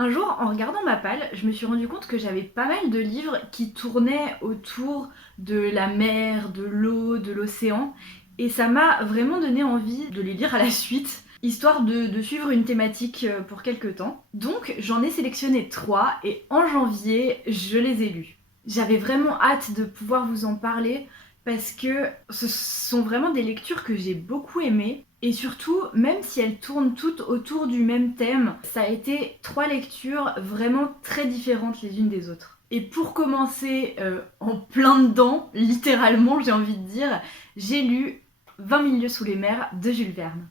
Un jour, en regardant ma palle, je me suis rendu compte que j'avais pas mal de livres qui tournaient autour de la mer, de l'eau, de l'océan, et ça m'a vraiment donné envie de les lire à la suite, histoire de suivre une thématique pour quelques temps. Donc j'en ai sélectionné 3, et en janvier, je les ai lus. J'avais vraiment hâte de pouvoir vous en parler, parce que ce sont vraiment des lectures que j'ai beaucoup aimées. Et surtout, même si elles tournent toutes autour du même thème, ça a été 3 lectures vraiment très différentes les unes des autres. Et pour commencer en plein dedans, littéralement j'ai envie de dire, j'ai lu 20 000 lieues sous les mers de Jules Verne.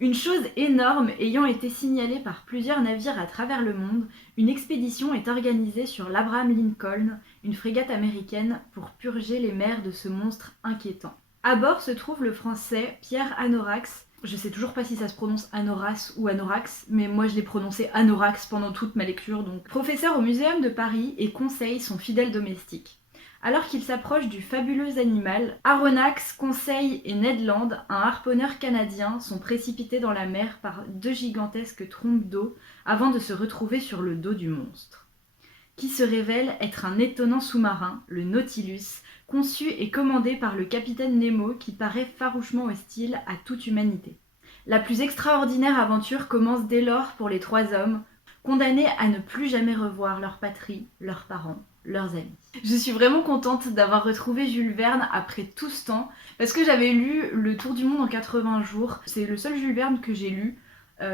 Une chose énorme ayant été signalée par plusieurs navires à travers le monde, une expédition est organisée sur l'Abraham Lincoln, une frégate américaine, pour purger les mers de ce monstre inquiétant. À bord se trouve le français Pierre Anorax. Je sais toujours pas si ça se prononce Anoras ou Anorax, mais moi je l'ai prononcé Anorax pendant toute ma lecture, donc. Professeur au Muséum de Paris et conseille son fidèle domestique. Alors qu'il s'approche du fabuleux animal, Aronnax, Conseil et Ned Land, un harponneur canadien, sont précipités dans la mer par 2 gigantesques trompes d'eau avant de se retrouver sur le dos du monstre, qui se révèle être un étonnant sous-marin, le Nautilus, conçu et commandé par le capitaine Nemo qui paraît farouchement hostile à toute humanité. La plus extraordinaire aventure commence dès lors pour les 3 hommes, condamnés à ne plus jamais revoir leur patrie, leurs parents, leurs amis. Je suis vraiment contente d'avoir retrouvé Jules Verne après tout ce temps, parce que j'avais lu Le Tour du monde en 80 jours. C'est le seul Jules Verne que j'ai lu.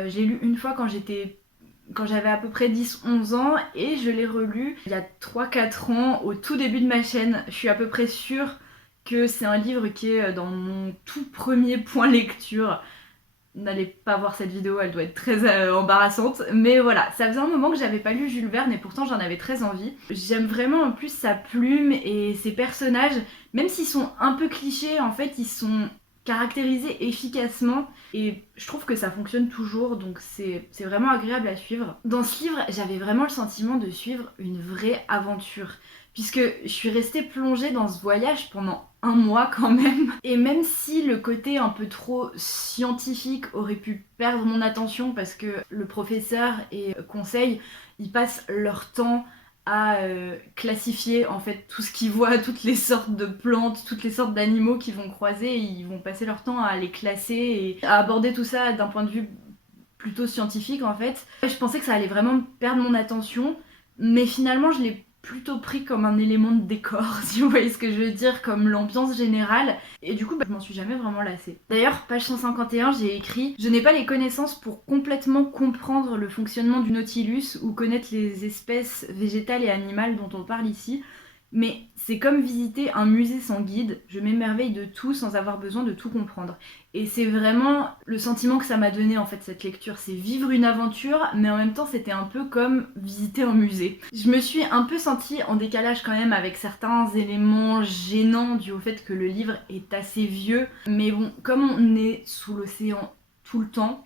J'ai lu une fois quand j'avais à peu près 10-11 ans, et je l'ai relu il y a 3-4 ans, au tout début de ma chaîne. Je suis à peu près sûre que c'est un livre qui est dans mon tout premier point lecture. N'allez pas voir cette vidéo, elle doit être très embarrassante. Mais voilà, ça faisait un moment que j'avais pas lu Jules Verne et pourtant j'en avais très envie. J'aime vraiment en plus sa plume et ses personnages, même s'ils sont un peu clichés, en fait ils sont caractérisés efficacement et je trouve que ça fonctionne toujours, donc c'est vraiment agréable à suivre. Dans ce livre, j'avais vraiment le sentiment de suivre une vraie aventure, puisque je suis restée plongée dans ce voyage pendant un mois quand même. Et même si le côté un peu trop scientifique aurait pu perdre mon attention, parce que le professeur et Conseil, ils passent leur temps à classifier en fait tout ce qu'ils voient, toutes les sortes de plantes, toutes les sortes d'animaux qu'ils vont croiser, et ils vont passer leur temps à les classer et à aborder tout ça d'un point de vue plutôt scientifique en fait. Je pensais que ça allait vraiment perdre mon attention, mais finalement je l'ai plutôt pris comme un élément de décor, si vous voyez ce que je veux dire, comme l'ambiance générale, et du coup je m'en suis jamais vraiment lassée. D'ailleurs, page 151, j'ai écrit: je n'ai pas les connaissances pour complètement comprendre le fonctionnement du Nautilus ou connaître les espèces végétales et animales dont on parle ici, mais c'est comme visiter un musée sans guide, je m'émerveille de tout sans avoir besoin de tout comprendre. Et c'est vraiment le sentiment que ça m'a donné en fait cette lecture, c'est vivre une aventure, mais en même temps c'était un peu comme visiter un musée. Je me suis un peu sentie en décalage quand même avec certains éléments gênants dus au fait que le livre est assez vieux, mais bon, comme on est sous l'océan tout le temps,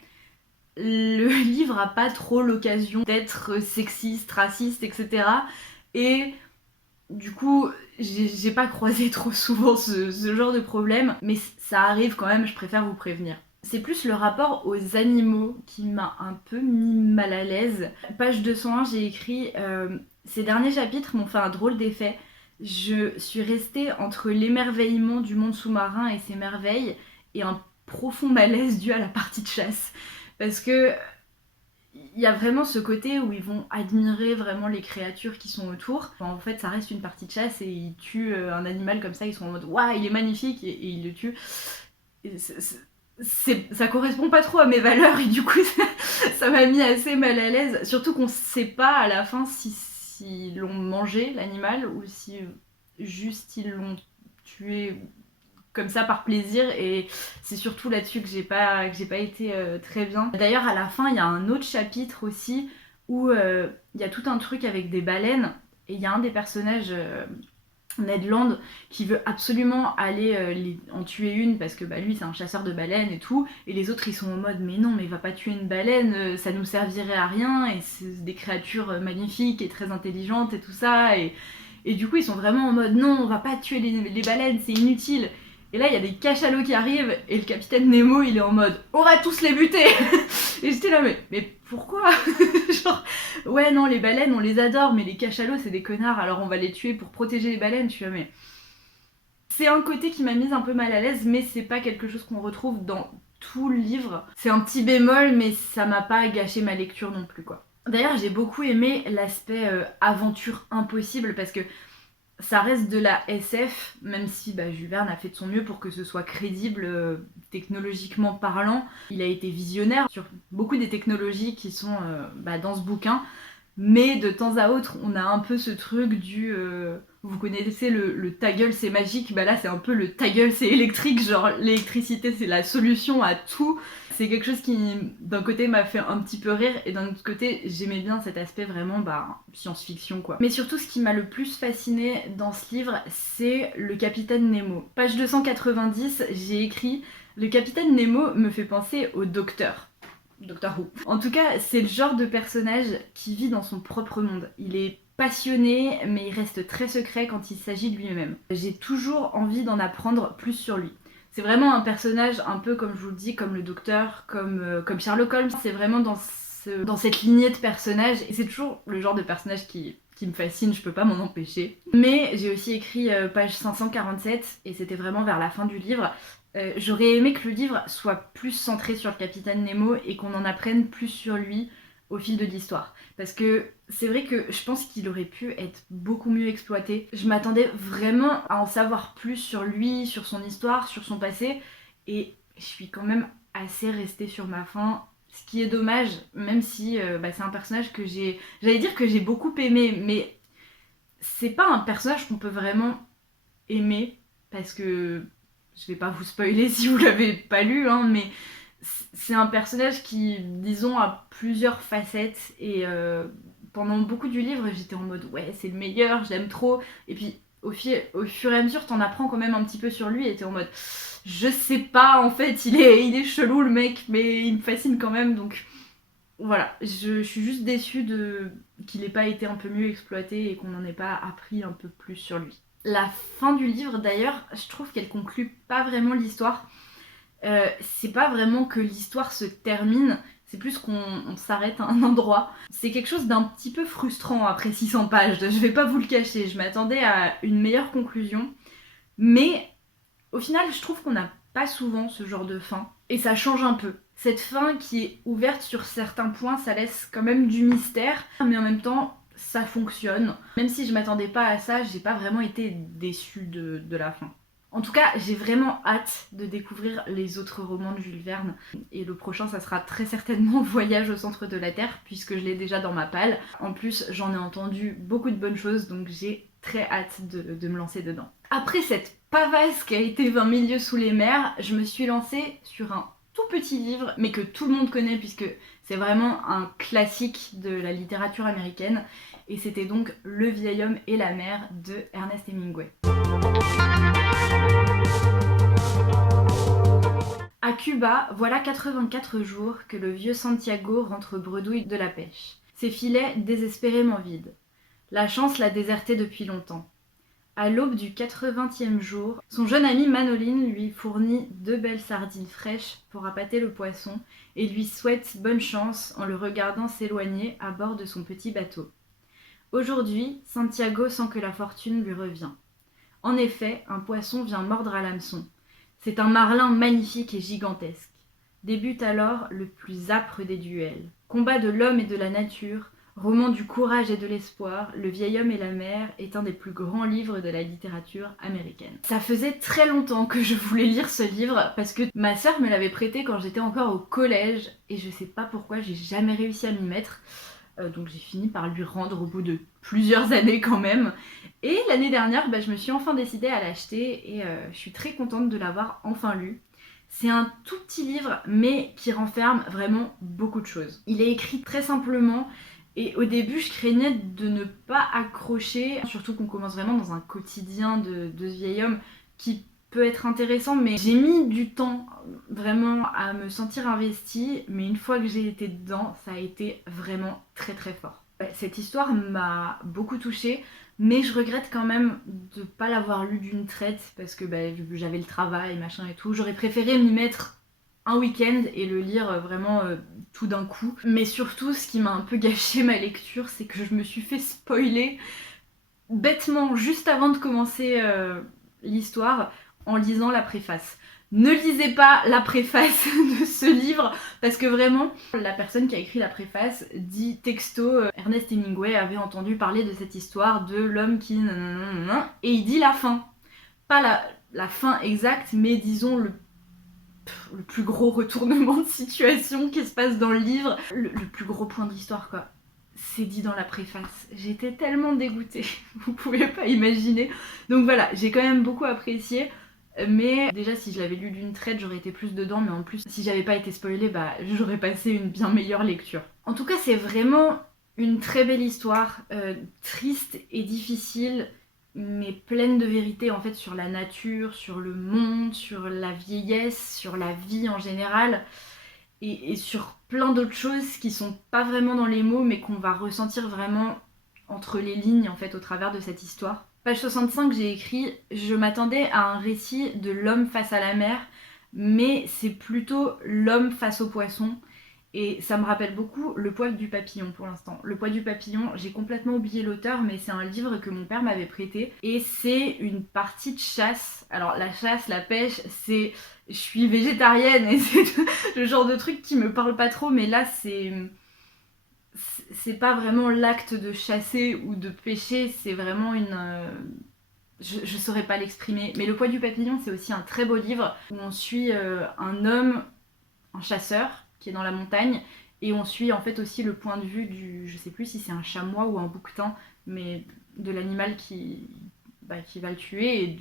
le livre a pas trop l'occasion d'être sexiste, raciste, etc. Et du coup, j'ai pas croisé trop souvent ce genre de problème, mais ça arrive quand même, je préfère vous prévenir. C'est plus le rapport aux animaux qui m'a un peu mis mal à l'aise. Page 201, j'ai écrit ces derniers chapitres m'ont fait un drôle d'effet. Je suis restée entre l'émerveillement du monde sous-marin et ses merveilles et un profond malaise dû à la partie de chasse. Parce que il y a vraiment ce côté où ils vont admirer vraiment les créatures qui sont autour. En fait, ça reste une partie de chasse et ils tuent un animal comme ça, ils sont en mode waouh, il est magnifique, et ils le tuent. Et ça correspond pas trop à mes valeurs, et du coup, ça m'a mis assez mal à l'aise. Surtout qu'on sait pas à la fin si l'ont mangé l'animal ou si juste ils l'ont tué comme ça par plaisir, et c'est surtout là-dessus que j'ai pas été très bien. D'ailleurs à la fin il y a un autre chapitre aussi où il y a tout un truc avec des baleines, et il y a un des personnages, Ned Land, qui veut absolument aller en tuer une parce que lui c'est un chasseur de baleines et tout, et les autres ils sont en mode mais non, mais va pas tuer une baleine, ça nous servirait à rien, et c'est des créatures magnifiques et très intelligentes et tout ça, et du coup ils sont vraiment en mode non, on va pas tuer les baleines, c'est inutile. Et là il y a des cachalots qui arrivent et le capitaine Nemo il est en mode on va tous les buter. Et j'étais là mais pourquoi? Genre ouais non les baleines on les adore mais les cachalots c'est des connards alors on va les tuer pour protéger les baleines. Je suis là mais... C'est un côté qui m'a mise un peu mal à l'aise mais c'est pas quelque chose qu'on retrouve dans tout le livre. C'est un petit bémol mais ça m'a pas gâché ma lecture non plus quoi. D'ailleurs j'ai beaucoup aimé l'aspect aventure impossible parce que ça reste de la SF, même si Jules Verne a fait de son mieux pour que ce soit crédible technologiquement parlant. Il a été visionnaire sur beaucoup des technologies qui sont dans ce bouquin, mais de temps à autre, on a un peu ce truc du... vous connaissez le ta gueule c'est magique, là c'est un peu le ta gueule c'est électrique, genre l'électricité c'est la solution à tout. C'est quelque chose qui d'un côté m'a fait un petit peu rire et d'un autre côté j'aimais bien cet aspect vraiment science-fiction quoi. Mais surtout ce qui m'a le plus fasciné dans ce livre c'est le capitaine Nemo. Page 290 j'ai écrit le capitaine Nemo me fait penser au docteur. Doctor Who. En tout cas, c'est le genre de personnage qui vit dans son propre monde. Il est passionné, mais il reste très secret quand il s'agit de lui-même. J'ai toujours envie d'en apprendre plus sur lui. C'est vraiment un personnage un peu comme je vous le dis, comme le docteur, comme Sherlock Holmes. C'est vraiment dans cette lignée de personnages et c'est toujours le genre de personnage qui me fascine, je peux pas m'en empêcher. Mais j'ai aussi écrit page 547 et c'était vraiment vers la fin du livre. J'aurais aimé que le livre soit plus centré sur le capitaine Nemo et qu'on en apprenne plus sur lui au fil de l'histoire. Parce que c'est vrai que je pense qu'il aurait pu être beaucoup mieux exploité. Je m'attendais vraiment à en savoir plus sur lui, sur son histoire, sur son passé. Et je suis quand même assez restée sur ma faim. Ce qui est dommage, même si c'est un personnage que j'allais dire que j'ai beaucoup aimé, mais c'est pas un personnage qu'on peut vraiment aimer parce que... Je vais pas vous spoiler si vous l'avez pas lu, mais c'est un personnage qui, disons, a plusieurs facettes et pendant beaucoup du livre, j'étais en mode ouais, c'est le meilleur, je l'aime trop. Et puis au fur et à mesure, t'en apprends quand même un petit peu sur lui et t'es en mode je sais pas, en fait, il est chelou le mec, mais il me fascine quand même. Donc voilà, je suis juste déçue qu'il ait pas été un peu mieux exploité et qu'on n'en ait pas appris un peu plus sur lui. La fin du livre d'ailleurs, je trouve qu'elle conclut pas vraiment l'histoire. C'est pas vraiment que l'histoire se termine, c'est plus qu'on s'arrête à un endroit. C'est quelque chose d'un petit peu frustrant après 600 pages, je vais pas vous le cacher, je m'attendais à une meilleure conclusion. Mais au final, je trouve qu'on n'a pas souvent ce genre de fin. Et ça change un peu. Cette fin qui est ouverte sur certains points, ça laisse quand même du mystère, mais en même temps, ça fonctionne. Même si je m'attendais pas à ça, j'ai pas vraiment été déçue de la fin. En tout cas, j'ai vraiment hâte de découvrir les autres romans de Jules Verne. Et le prochain, ça sera très certainement Voyage au centre de la Terre, puisque je l'ai déjà dans ma palle. En plus, j'en ai entendu beaucoup de bonnes choses, donc j'ai très hâte de me lancer dedans. Après cette pavasse qui a été 20 000 lieues sous les mers, je me suis lancée sur un tout petit livre, mais que tout le monde connaît, puisque c'est vraiment un classique de la littérature américaine. Et c'était donc Le vieil homme et la mer de Ernest Hemingway. À Cuba, voilà 84 jours que le vieux Santiago rentre bredouille de la pêche. Ses filets désespérément vides. La chance l'a déserté depuis longtemps. À l'aube du 80e jour, son jeune ami Manolin lui fournit 2 belles sardines fraîches pour appâter le poisson et lui souhaite bonne chance en le regardant s'éloigner à bord de son petit bateau. Aujourd'hui, Santiago sent que la fortune lui revient. En effet, un poisson vient mordre à l'hameçon. C'est un marlin magnifique et gigantesque. Débute alors le plus âpre des duels. Combat de l'homme et de la nature, roman du courage et de l'espoir, Le vieil homme et la mer est un des plus grands livres de la littérature américaine. Ça faisait très longtemps que je voulais lire ce livre parce que ma sœur me l'avait prêté quand j'étais encore au collège et je sais pas pourquoi j'ai jamais réussi à m'y mettre. Donc j'ai fini par lui rendre au bout de plusieurs années quand même. Et l'année dernière, je me suis enfin décidée à l'acheter et je suis très contente de l'avoir enfin lu. C'est un tout petit livre mais qui renferme vraiment beaucoup de choses. Il est écrit très simplement et au début je craignais de ne pas accrocher, surtout qu'on commence vraiment dans un quotidien de ce vieil homme qui peut être intéressant, mais j'ai mis du temps vraiment à me sentir investie, mais une fois que j'ai été dedans, ça a été vraiment très très fort. Ouais, cette histoire m'a beaucoup touchée, mais je regrette quand même de pas l'avoir lue d'une traite parce que j'avais le travail, machin et tout. J'aurais préféré m'y mettre un week-end et le lire vraiment tout d'un coup. Mais surtout, ce qui m'a un peu gâché ma lecture, c'est que je me suis fait spoiler bêtement juste avant de commencer l'histoire en lisant la préface. Ne lisez pas la préface de ce livre parce que vraiment, la personne qui a écrit la préface dit texto Ernest Hemingway avait entendu parler de cette histoire de l'homme qui nanana, et il dit la fin. Pas la fin exacte, mais disons le plus gros retournement de situation qui se passe dans le livre, le plus gros point de l'histoire quoi. C'est dit dans la préface. J'étais tellement dégoûtée, vous pouvez pas imaginer. Donc voilà, j'ai quand même beaucoup apprécié. Mais déjà, si je l'avais lu d'une traite, j'aurais été plus dedans. Mais en plus, si j'avais pas été spoilée, j'aurais passé une bien meilleure lecture. En tout cas, c'est vraiment une très belle histoire, triste et difficile, mais pleine de vérité en fait sur la nature, sur le monde, sur la vieillesse, sur la vie en général. Et sur plein d'autres choses qui sont pas vraiment dans les mots, mais qu'on va ressentir vraiment entre les lignes en fait au travers de cette histoire. Page 65, j'ai écrit Je m'attendais à un récit de l'homme face à la mer, mais c'est plutôt l'homme face au poisson. Et ça me rappelle beaucoup Le poil du papillon pour l'instant. Le poil du papillon, j'ai complètement oublié l'auteur, mais c'est un livre que mon père m'avait prêté. Et c'est une partie de chasse. Alors la chasse, la pêche, c'est... Je suis végétarienne et c'est le genre de truc qui me parle pas trop, mais là c'est pas vraiment l'acte de chasser ou de pêcher, c'est vraiment une... Je saurais pas l'exprimer. Mais Le poil du papillon, c'est aussi un très beau livre où on suit un homme, un chasseur, qui est dans la montagne, et on suit en fait aussi le point de vue du, je sais plus si c'est un chamois ou un bouquetin, mais de l'animal qui va le tuer et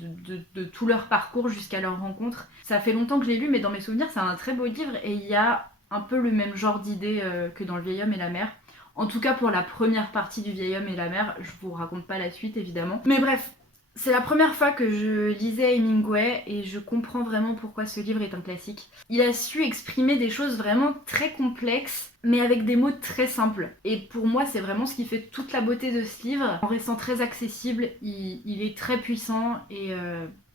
de tout leur parcours jusqu'à leur rencontre. Ça fait longtemps que je l'ai lu, mais dans mes souvenirs c'est un très beau livre et il y a un peu le même genre d'idée que dans Le vieil homme et la mer. En tout cas pour la première partie du vieil homme et la mer, je vous raconte pas la suite évidemment. Mais bref, c'est la première fois que je lisais Hemingway et je comprends vraiment pourquoi ce livre est un classique. Il a su exprimer des choses vraiment très complexes, mais avec des mots très simples. Et pour moi, c'est vraiment ce qui fait toute la beauté de ce livre. En restant très accessible, il est très puissant et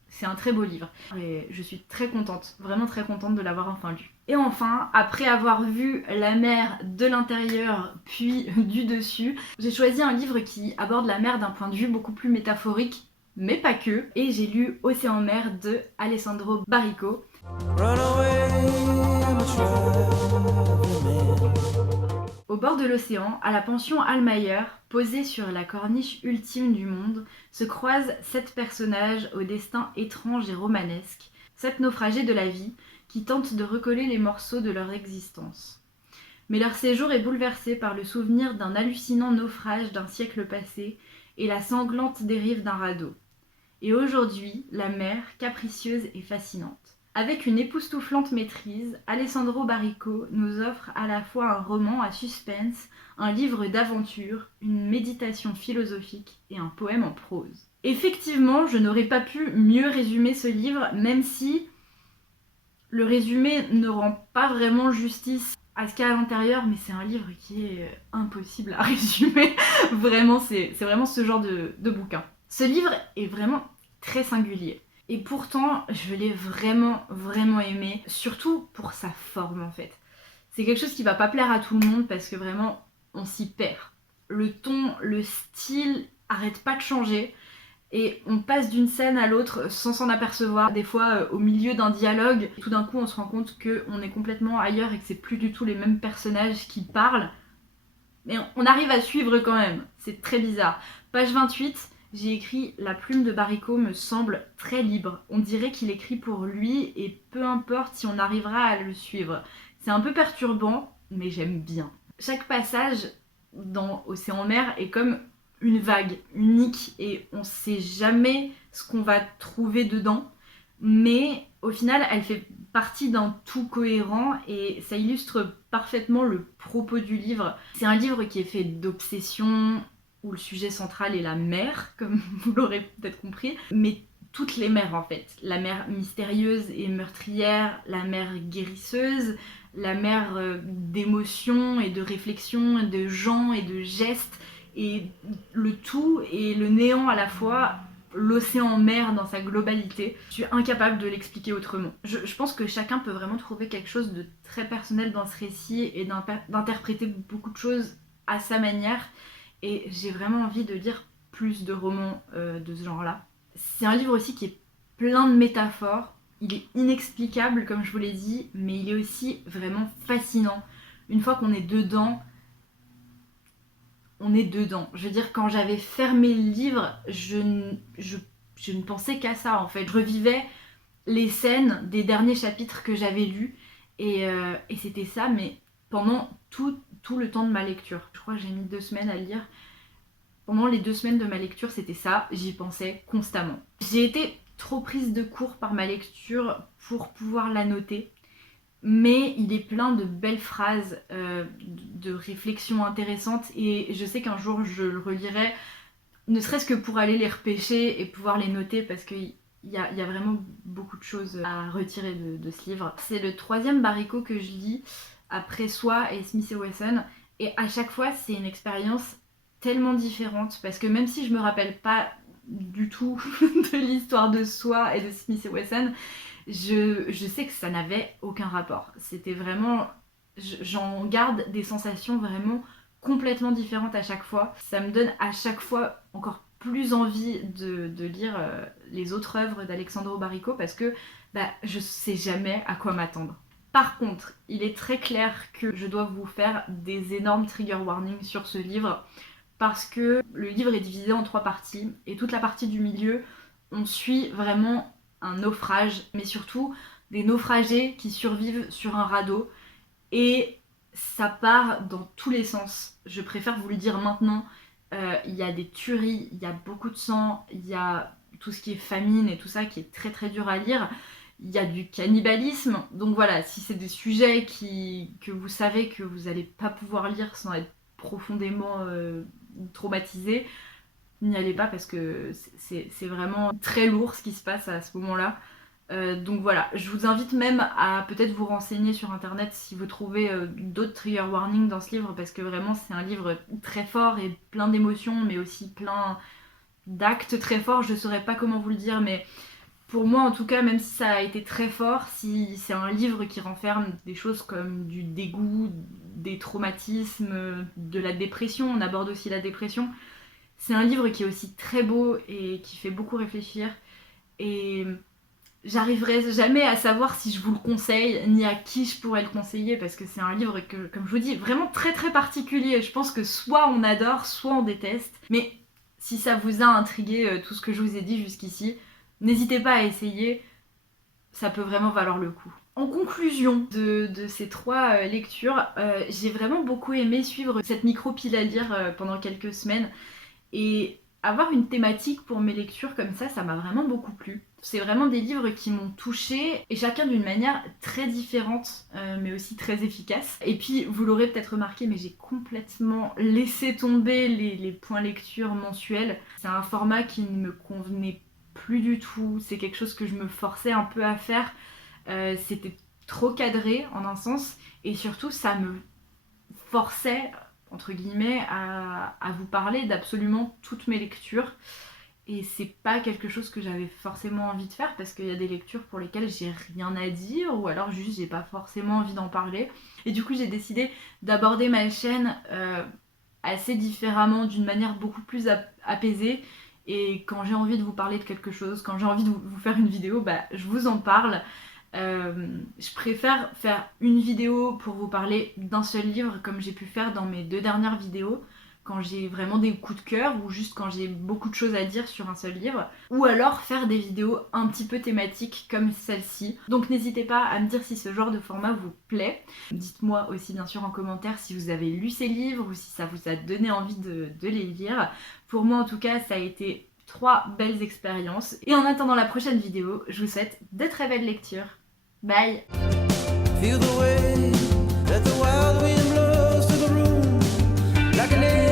c'est un très beau livre. Et je suis très contente, vraiment très contente de l'avoir enfin lu. Et enfin, après avoir vu la mer de l'intérieur puis du dessus, j'ai choisi un livre qui aborde la mer d'un point de vue beaucoup plus métaphorique, mais pas que, et j'ai lu Océan-Mer de Alessandro Barrico. Au bord de l'océan, à la pension Almayer, posée sur la corniche ultime du monde, se croisent 7 personnages au destin étrange et romanesque, 7 naufragés de la vie qui tentent de recoller les morceaux de leur existence. Mais leur séjour est bouleversé par le souvenir d'un hallucinant naufrage d'un siècle passé et la sanglante dérive d'un radeau. Et aujourd'hui, la mer, capricieuse et fascinante. Avec une époustouflante maîtrise, Alessandro Barrico nous offre à la fois un roman à suspense, un livre d'aventure, une méditation philosophique et un poème en prose. Effectivement, je n'aurais pas pu mieux résumer ce livre, même si le résumé ne rend pas vraiment justice à ce qu'il y a à l'intérieur, mais c'est un livre qui est impossible à résumer. Vraiment, c'est vraiment ce genre de bouquin. Ce livre est vraiment très singulier. Et pourtant, je l'ai vraiment, vraiment aimé. Surtout pour sa forme, en fait. C'est quelque chose qui va pas plaire à tout le monde parce que vraiment, on s'y perd. Le ton, le style arrête pas de changer. Et on passe d'une scène à l'autre sans s'en apercevoir. Des fois, au milieu d'un dialogue, tout d'un coup, on se rend compte qu'on est complètement ailleurs et que c'est plus du tout les mêmes personnages qui parlent. Mais on arrive à suivre quand même. C'est très bizarre. Page 28, j'ai écrit « La plume de Barrico me semble très libre. On dirait qu'il écrit pour lui et peu importe si on arrivera à le suivre. C'est un peu perturbant, mais j'aime bien. » Chaque passage dans Océan-Mer est comme une vague unique et on sait jamais ce qu'on va trouver dedans. Mais au final, elle fait partie d'un tout cohérent et ça illustre parfaitement le propos du livre. C'est un livre qui est fait d'obsession, où le sujet central est la mer, comme vous l'aurez peut-être compris, mais toutes les mères en fait. La mère mystérieuse et meurtrière, la mère guérisseuse, la mère d'émotions et de réflexions, de gens et de gestes, et le tout et le néant à la fois, l'océan mer dans sa globalité. Je suis incapable de l'expliquer autrement. Je pense que chacun peut vraiment trouver quelque chose de très personnel dans ce récit et d'interpréter beaucoup de choses à sa manière, et j'ai vraiment envie de lire plus de romans de ce genre-là. C'est un livre aussi qui est plein de métaphores. Il est inexplicable, comme je vous l'ai dit, mais il est aussi vraiment fascinant. Une fois qu'on est dedans, on est dedans. Je veux dire, quand j'avais fermé le livre, je ne pensais qu'à ça, en fait. Je revivais les scènes des derniers chapitres que j'avais lus, et c'était ça, mais pendant tout le temps de ma lecture. Je crois que j'ai mis 2 semaines à le lire. Pendant les 2 semaines de ma lecture, c'était ça, j'y pensais constamment. J'ai été trop prise de court par ma lecture pour pouvoir la noter, mais il est plein de belles phrases, de réflexions intéressantes, et je sais qu'un jour je le relirai, ne serait-ce que pour aller les repêcher et pouvoir les noter, parce qu'il y a vraiment beaucoup de choses à retirer de ce livre. C'est le 3e Baricot que je lis, après Soi et Smith & Wesson, et à chaque fois c'est une expérience tellement différente, parce que même si je me rappelle pas du tout de l'histoire de Soi et de Smith & Wesson, je sais que ça n'avait aucun rapport. C'était vraiment... J'en garde des sensations vraiment complètement différentes à chaque fois. Ça me donne à chaque fois encore plus envie de lire les autres œuvres d'Alexandre Baricot, parce que je sais jamais à quoi m'attendre. Par contre, il est très clair que je dois vous faire des énormes trigger warnings sur ce livre, parce que le livre est divisé en 3 parties, et toute la partie du milieu, on suit vraiment un naufrage, mais surtout des naufragés qui survivent sur un radeau, et ça part dans tous les sens. Je préfère vous le dire maintenant, il y a des tueries, il y a beaucoup de sang, il y a tout ce qui est famine et tout ça qui est très très dur à lire, il y a du cannibalisme, donc voilà, si c'est des sujets que vous savez que vous n'allez pas pouvoir lire sans être profondément traumatisé, n'y allez pas, parce que c'est vraiment très lourd ce qui se passe à ce moment-là. Donc voilà, je vous invite même à peut-être vous renseigner sur internet si vous trouvez d'autres trigger warnings dans ce livre, parce que vraiment c'est un livre très fort et plein d'émotions, mais aussi plein d'actes très forts. Je saurais pas comment vous le dire, mais pour moi en tout cas, même si ça a été très fort, si c'est un livre qui renferme des choses comme du dégoût, des traumatismes, de la dépression, on aborde aussi la dépression, c'est un livre qui est aussi très beau et qui fait beaucoup réfléchir, et j'arriverai jamais à savoir si je vous le conseille, ni à qui je pourrais le conseiller, parce que c'est un livre que, comme je vous dis, vraiment très très particulier. Je pense que soit on adore, soit on déteste, mais si ça vous a intrigué tout ce que je vous ai dit jusqu'ici, n'hésitez pas à essayer, ça peut vraiment valoir le coup. En conclusion de ces 3 lectures, j'ai vraiment beaucoup aimé suivre cette micro-pile à lire pendant quelques semaines, et avoir une thématique pour mes lectures comme ça m'a vraiment beaucoup plu. C'est vraiment des livres qui m'ont touchée, et chacun d'une manière très différente, mais aussi très efficace. Et puis, vous l'aurez peut-être remarqué, mais j'ai complètement laissé tomber les points lecture mensuels. C'est un format qui ne me convenait plus du tout, c'est quelque chose que je me forçais un peu à faire. C'était trop cadré en un sens, et surtout ça me forçait, entre guillemets, à vous parler d'absolument toutes mes lectures, et c'est pas quelque chose que j'avais forcément envie de faire, parce qu'il y a des lectures pour lesquelles j'ai rien à dire, ou alors juste j'ai pas forcément envie d'en parler, et du coup j'ai décidé d'aborder ma chaîne assez différemment, d'une manière beaucoup plus apaisée, et quand j'ai envie de vous parler de quelque chose, quand j'ai envie de vous faire une vidéo, je vous en parle. Je préfère faire une vidéo pour vous parler d'un seul livre, comme j'ai pu faire dans mes 2 dernières vidéos, quand j'ai vraiment des coups de cœur, ou juste quand j'ai beaucoup de choses à dire sur un seul livre, ou alors faire des vidéos un petit peu thématiques comme celle-ci. Donc n'hésitez pas à me dire si ce genre de format vous plaît. Dites-moi aussi bien sûr en commentaire si vous avez lu ces livres, ou si ça vous a donné envie de les lire. Pour moi en tout cas, ça a été 3 belles expériences, et en attendant la prochaine vidéo, je vous souhaite de très belles lectures. Bye. Feel the way that the wild wind blows through the room like an